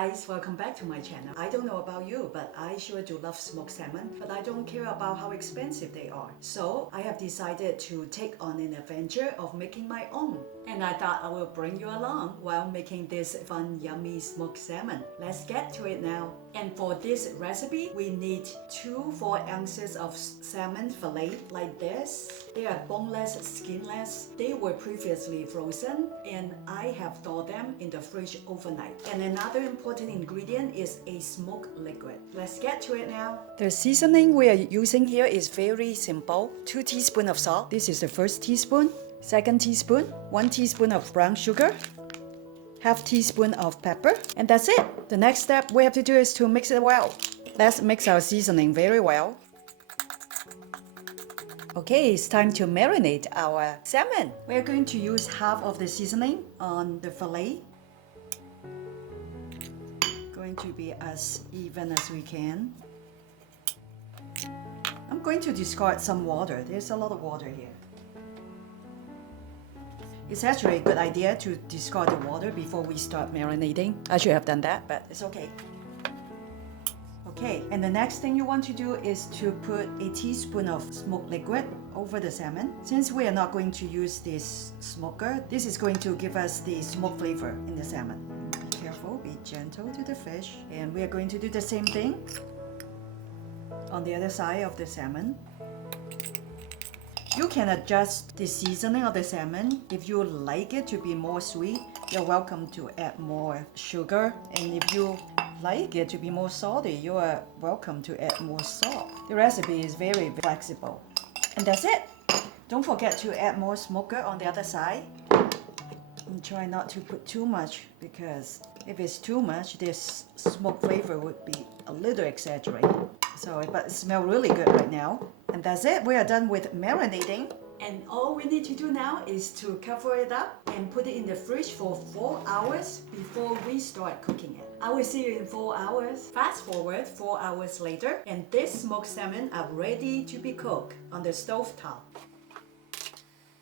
guys, welcome back to my channel. I don't know about you, but I sure do love smoked salmon, but I don't care about how expensive they are. So I have decided to take on an adventure of making my own. And I thought I will bring you along while making this fun, yummy smoked salmon. Let's get to it now. And for this recipe, we need 4 ounces of salmon fillet like this. They are boneless, skinless. They were previously frozen and I have thawed them in the fridge overnight. And another important ingredient is a smoked liquid. Let's get to it now. The seasoning we are using here is very simple. 2 teaspoons of salt. This is the first teaspoon. Second teaspoon. 1 teaspoon of brown sugar. Half teaspoon of pepper. And that's it. The next step we have to do is to mix it well. Let's mix our seasoning very well. Okay, it's time to marinate our salmon. We're going to use half of the seasoning on the fillet. Going to be as even as we can. I'm going to discard some water. There's a lot of water here. It's actually a good idea to discard the water before we start marinating. I should have done that, but it's okay. Okay, and the next thing you want to do is to put a teaspoon of smoked liquid over the salmon. Since we are not going to use this smoker, this is going to give us the smoke flavor in the salmon. Be careful, be gentle to the fish. And we are going to do the same thing on the other side of the salmon. You can adjust the seasoning of the salmon. If you like it to be more sweet, you're welcome to add more sugar. And if you like it to be more salty, you are welcome to add more salt. The recipe is very flexible. And that's it. Don't forget to add more smoker on the other side. And try not to put too much, because if it's too much, this smoke flavor would be a little exaggerated. So, but it smells really good right now. And that's it. We are done with marinating. And all we need to do now is to cover it up and put it in the fridge for 4 hours before we start cooking it. I will see you in 4 hours. Fast forward 4 hours later, and this smoked salmon are ready to be cooked on the stove top.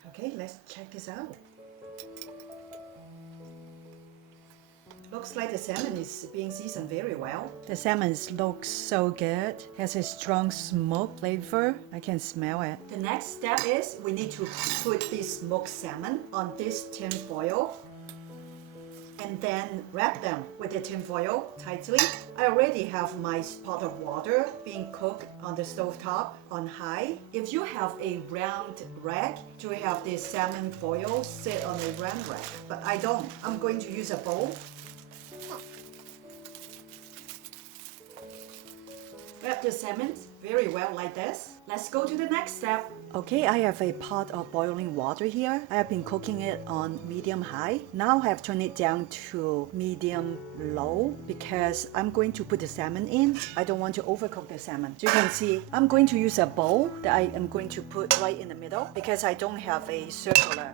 Okay, let's check this out. Looks like the salmon is being seasoned very well. The salmon looks so good. Has a strong smoke flavor. I can smell it. The next step is we need to put this smoked salmon on this tin foil and then wrap them with the tin foil tightly. I already have my pot of water being cooked on the stove top on high. If you have a round rack to have the salmon foil sit on a round rack, but I don't. I'm going to use a bowl. Wrap the salmon very well like this. Let's go to the next step. Okay, I have a pot of boiling water here. I have been cooking it on medium high. Now I have turned it down to medium low because I'm going to put the salmon in. I don't want to overcook the salmon. So you can see I'm going to use a bowl that I am going to put right in the middle because I don't have a circular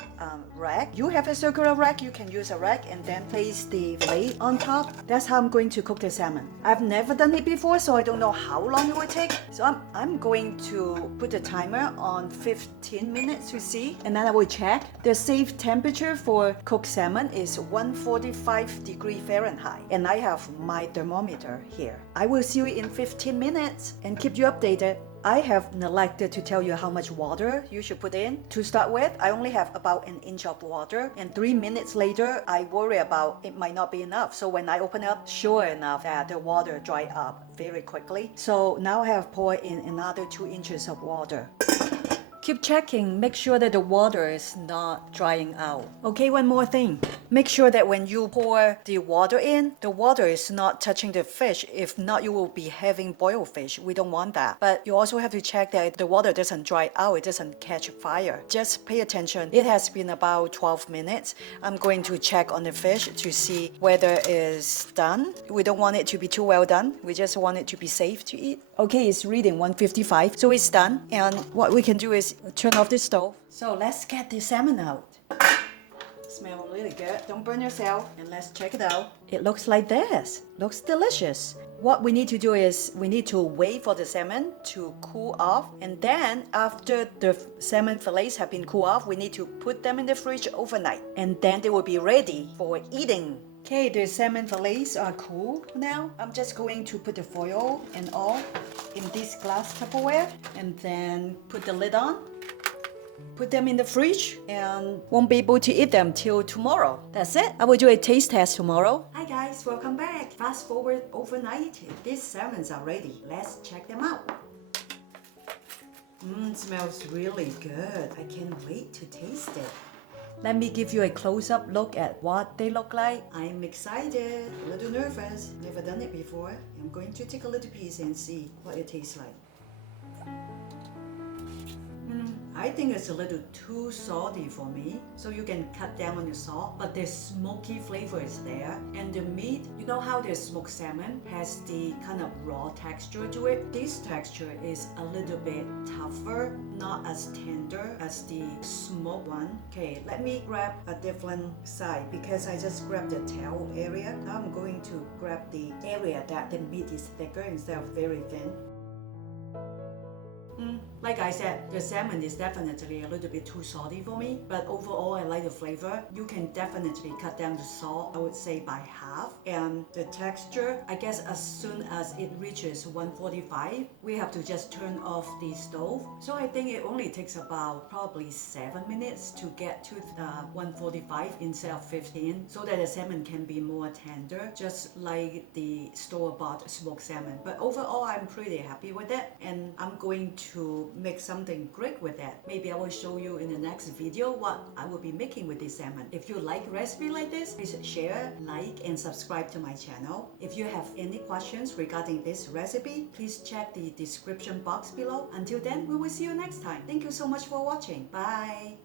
rack. You have a circular rack, you can use a rack and then place the fillet on top. That's how I'm going to cook the salmon. I've never done it before, so I don't know how long it will take. So I'm going to put the timer on 15 minutes to see, and then I will check. The safe temperature for cooked salmon is 145 degrees Fahrenheit, and I have my thermometer here. I will see you in 15 minutes and keep you updated. I have neglected to tell you how much water you should put in. To start with, I only have about an inch of water, and 3 minutes later, I worry about it might not be enough. So when I open up, sure enough that the water dried up very quickly. So now I have poured in another 2 inches of water. Keep checking, make sure that the water is not drying out. Okay, one more thing. Make sure that when you pour the water in, the water is not touching the fish. If not, you will be having boiled fish. We don't want that. But you also have to check that the water doesn't dry out, it doesn't catch fire. Just pay attention. It has been about 12 minutes. I'm going to check on the fish to see whether it's done. We don't want it to be too well done. We just want it to be safe to eat. Okay, it's reading 155, so it's done. And what we can do is turn off the stove. So let's get the salmon out. Smells really good. Don't burn yourself. And let's check it out. It looks like this. Looks delicious. What we need to do is we need to wait for the salmon to cool off, and then after the salmon fillets have been cooled off, we need to put them in the fridge overnight, and then they will be ready for eating. Okay, the salmon fillets are cool now. I'm just going to put the foil and all in this glass Tupperware and then put the lid on. Put them in the fridge and won't be able to eat them till tomorrow. That's it. I will do a taste test tomorrow. Hi guys, welcome back. Fast forward overnight. These salmons are ready. Let's check them out. Smells really good. I can't wait to taste it. Let me give you a close-up look at what they look like. I'm excited, a little nervous. Never done it before. I'm going to take a little piece and see what it tastes like. I think it's a little too salty for me, so you can cut down on the salt, but the smoky flavor is there. And the meat, you know how the smoked salmon has the kind of raw texture to it? This texture is a little bit tougher, not as tender as the smoked one. Okay, let me grab a different side because I just grabbed the tail area. Now I'm going to grab the area that the meat is thicker instead of very thin. Like I said, the salmon is definitely a little bit too salty for me, but overall I like the flavor. You can definitely cut down the salt, I would say by half. And the texture, I guess as soon as it reaches 145, we have to just turn off the stove. So I think it only takes about probably 7 minutes to get to 145 instead of 15, so that the salmon can be more tender, just like the store-bought smoked salmon. But overall, I'm pretty happy with it, and I'm going to make something great with that. Maybe I will show you in the next video what I will be making with this salmon. If you like recipe like this, please share, like, and subscribe to my channel. If you have any questions regarding this recipe, please check the description box below. Until then, we will see you next time. Thank you so much for watching. Bye!